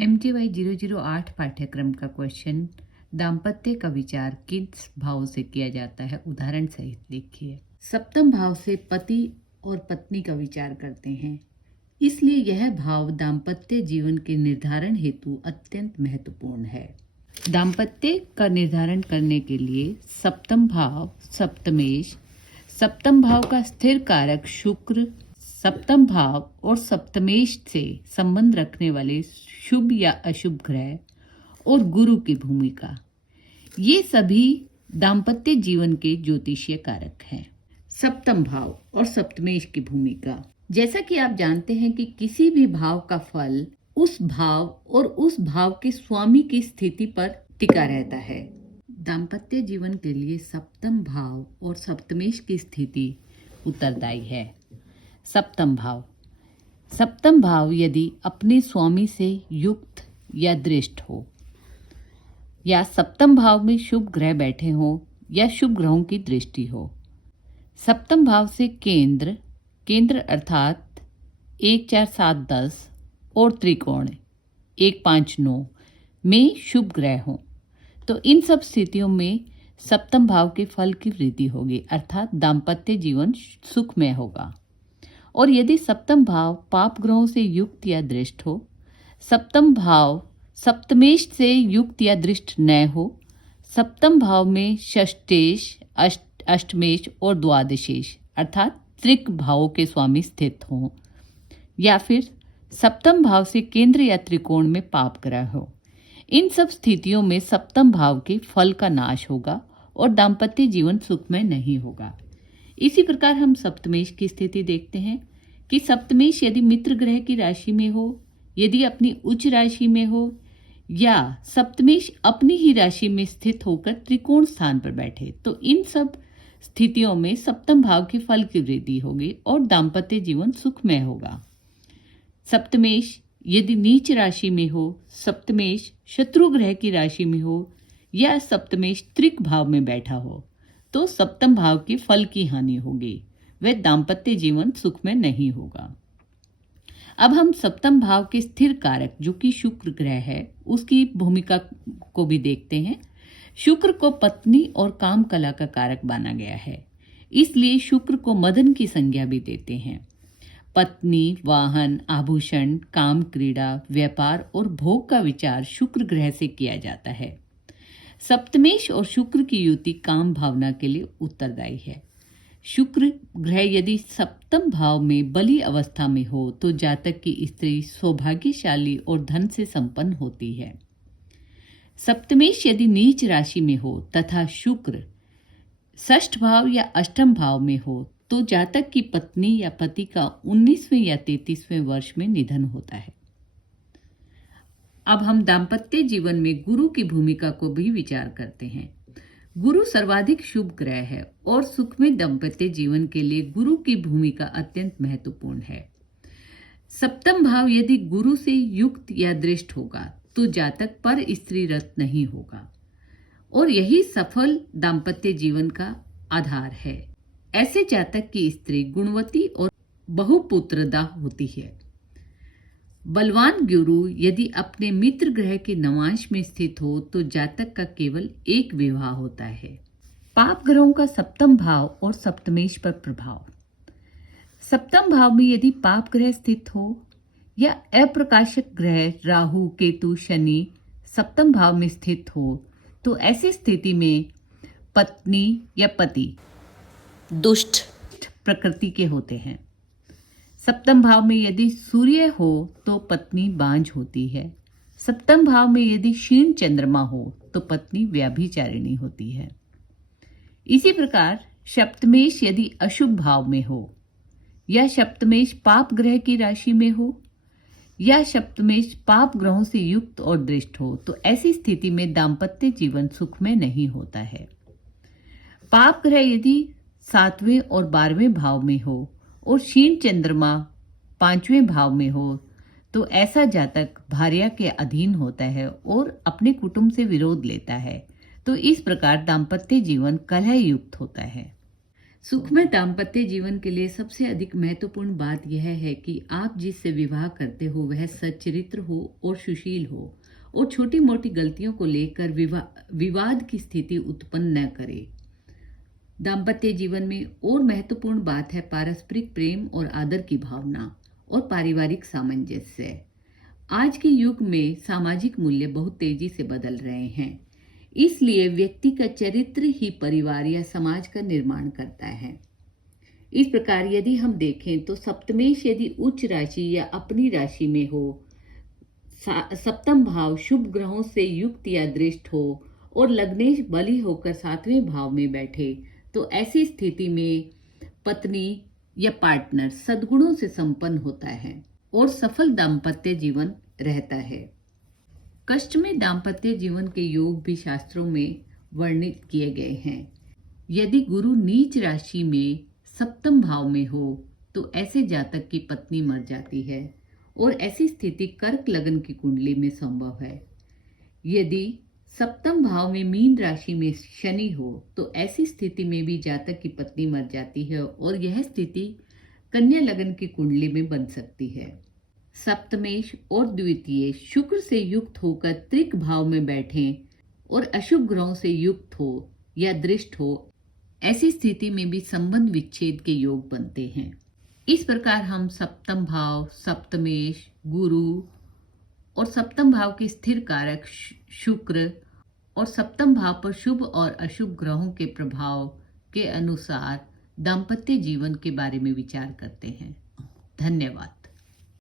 MTY 008 पाठ्यक्रम का question, दाम्पत्य का विचार किस भाव से किया जाता है, उदाहरण सहित लिखिए। सप्तम भाव से पति और पत्नी का विचार करते हैं, इसलिए यह भाव दाम्पत्य जीवन के निर्धारण हेतु अत्यंत महत्वपूर्ण है। दाम्पत्य का निर्धारण करने के लिए सप्तम भाव सप्तमेश, सप्तम भाव का स्थिर कारक शुक्र, सप्तम भाव और सप्तमेश से संबंध रखने वाले शुभ या अशुभ ग्रह और गुरु की भूमिका, ये सभी दाम्पत्य जीवन के ज्योतिषीय कारक हैं। सप्तम भाव और सप्तमेश की भूमिका, जैसा कि आप जानते हैं कि किसी भी भाव का फल उस भाव और उस भाव के स्वामी की स्थिति पर टिका रहता है। दाम्पत्य जीवन के लिए सप्तम भाव और सप्तमेश की स्थिति उत्तरदायी है। सप्तम भाव, सप्तम भाव यदि अपने स्वामी से युक्त या दृष्ट हो, या सप्तम भाव में शुभ ग्रह बैठे हो या शुभ ग्रहों की दृष्टि हो। सप्तम भाव से केंद्र अर्थात 1, 4, 7, 10 और त्रिकोण 1, 5, 9 में शुभ ग्रह हो, तो इन सब स्थितियों में सप्तम भाव के फल की वृद्धि होगी, अर्थात दाम्पत्य जीवन सुखमय होगा। और यदि सप्तम भाव पाप ग्रहों से युक्त या दृष्ट हो, सप्तम भाव सप्तमेश से युक्त या दृष्ट न हो, सप्तम भाव में षष्ठेश, अष्टमेश और द्वादशेश अर्थात त्रिक भावों के स्वामी स्थित हों, या फिर सप्तम भाव से केंद्र या त्रिकोण में पाप ग्रह हो, इन सब स्थितियों में सप्तम भाव के फल का नाश होगा और दाम्पत्य जीवन सुखमय नहीं होगा। इसी प्रकार हम सप्तमेश की स्थिति देखते हैं कि सप्तमेश यदि मित्र ग्रह की राशि में हो, यदि अपनी उच्च राशि में हो, या सप्तमेश अपनी ही राशि में स्थित होकर त्रिकोण स्थान पर बैठे, तो इन सब स्थितियों में सप्तम भाव के फल की वृद्धि होगी और दाम्पत्य जीवन सुखमय होगा। सप्तमेश यदि नीच राशि में हो, सप्तमेश शत्रु ग्रह की राशि में हो, या सप्तमेश त्रिक भाव में बैठा हो, तो सप्तम भाव के फल की हानि होगी, वह दाम्पत्य जीवन सुखमय नहीं होगा। अब हम सप्तम भाव के स्थिर कारक जो कि शुक्र ग्रह है, उसकी भूमिका को भी देखते हैं। शुक्र को पत्नी और काम कला का कारक माना गया है, इसलिए शुक्र को मदन की संज्ञा भी देते हैं। पत्नी, वाहन, आभूषण, काम, क्रीड़ा, व्यापार और भोग का विचार शुक्र ग्रह से किया जाता है। सप्तमेश और शुक्र की युति काम भावना के लिए उत्तरदायी है। शुक्र ग्रह यदि सप्तम भाव में बली अवस्था में हो, तो जातक की स्त्री सौभाग्यशाली और धन से संपन्न होती है। सप्तमेश यदि नीच राशि में हो तथा शुक्र षष्ठ भाव या अष्टम भाव में हो, तो जातक की पत्नी या पति का 19वें या 33वें वर्ष में निधन होता है। अब हम दाम्पत्य जीवन में गुरु की भूमिका को भी विचार करते हैं। गुरु सर्वाधिक शुभ ग्रह है और सुखमय दाम्पत्य जीवन के लिए गुरु की भूमिका अत्यंत महत्वपूर्ण है। सप्तम भाव यदि गुरु से युक्त या दृष्ट होगा, तो जातक पर स्त्री रत नहीं होगा और यही सफल दाम्पत्य जीवन का आधार है। ऐसे जातक की स्त्री गुणवती और बहुपुत्रदा होती है। बलवान गुरु यदि अपने मित्र ग्रह के नवांश में स्थित हो, तो जातक का केवल एक विवाह होता है। पाप ग्रहों का सप्तम भाव और सप्तमेश पर प्रभाव, सप्तम भाव में यदि पाप ग्रह स्थित हो या अप्रकाशक ग्रह राहु, केतु, शनि सप्तम भाव में स्थित हो, तो ऐसी स्थिति में पत्नी या पति दुष्ट प्रकृति के होते हैं। सप्तम भाव में यदि सूर्य हो तो पत्नी बांझ होती है। सप्तम भाव में यदि क्षीण चंद्रमा हो तो पत्नी व्यभिचारिणी होती है। इसी प्रकार सप्तमेश यदि अशुभ भाव में हो, या सप्तमेश पाप ग्रह की राशि में हो, या सप्तमेश पाप ग्रहों से युक्त और दृष्ट हो, तो ऐसी स्थिति में दाम्पत्य जीवन सुखमय नहीं होता है। पाप ग्रह यदि 7वें और 12वें भाव में हो और क्षीण चंद्रमा 5वें भाव में हो, तो ऐसा जातक भार्या के अधीन होता है और अपने कुटुंब से विरोध लेता है, तो इस प्रकार दाम्पत्य जीवन कलह युक्त होता है। सुखमय दाम्पत्य जीवन के लिए सबसे अधिक महत्वपूर्ण बात यह है कि आप जिससे विवाह करते हो वह सच्चरित्र हो और सुशील हो और छोटी मोटी गलतियों को लेकर विवाद की स्थिति उत्पन्न न करे। दाम्पत्य जीवन में और महत्वपूर्ण बात है पारस्परिक प्रेम और आदर की भावना और पारिवारिक सामंजस्य। आज के युग में सामाजिक मूल्य बहुत तेजी से बदल रहे हैं, इसलिए व्यक्ति का चरित्र ही परिवार या समाज का निर्माण करता है। इस प्रकार यदि हम देखें तो सप्तमेश यदि उच्च राशि या अपनी राशि में हो, सप्तम भाव शुभ ग्रहों से युक्त या दृष्ट हो और लग्नेश बली होकर 7वें भाव में बैठे तो ऐसी स्थिति में पत्नी या पार्टनर सद्गुणों से संपन्न होता है और सफल दाम्पत्य जीवन रहता है। कष्टमय दाम्पत्य जीवन के योग भी शास्त्रों में वर्णित किए गए हैं। यदि गुरु नीच राशि में सप्तम भाव में हो तो ऐसे जातक की पत्नी मर जाती है और ऐसी स्थिति कर्क लग्न की कुंडली में संभव है। यदि सप्तम भाव में मीन राशि में शनि हो तो ऐसी स्थिति में भी जातक की पत्नी मर जाती है और यह स्थिति कन्या लग्न की कुंडली में बन सकती है। सप्तमेश और द्वितीय शुक्र से युक्त होकर त्रिक भाव में बैठें और अशुभ ग्रहों से युक्त हो या दृष्ट हो, ऐसी स्थिति में भी संबंध विच्छेद के योग बनते हैं। इस प्रकार हम सप्तम भाव, सप्तमेश, गुरु और सप्तम भाव के स्थिर कारक शुक्र और सप्तम भाव पर शुभ और अशुभ ग्रहों के प्रभाव के अनुसार दाम्पत्य जीवन के बारे में विचार करते हैं। धन्यवाद।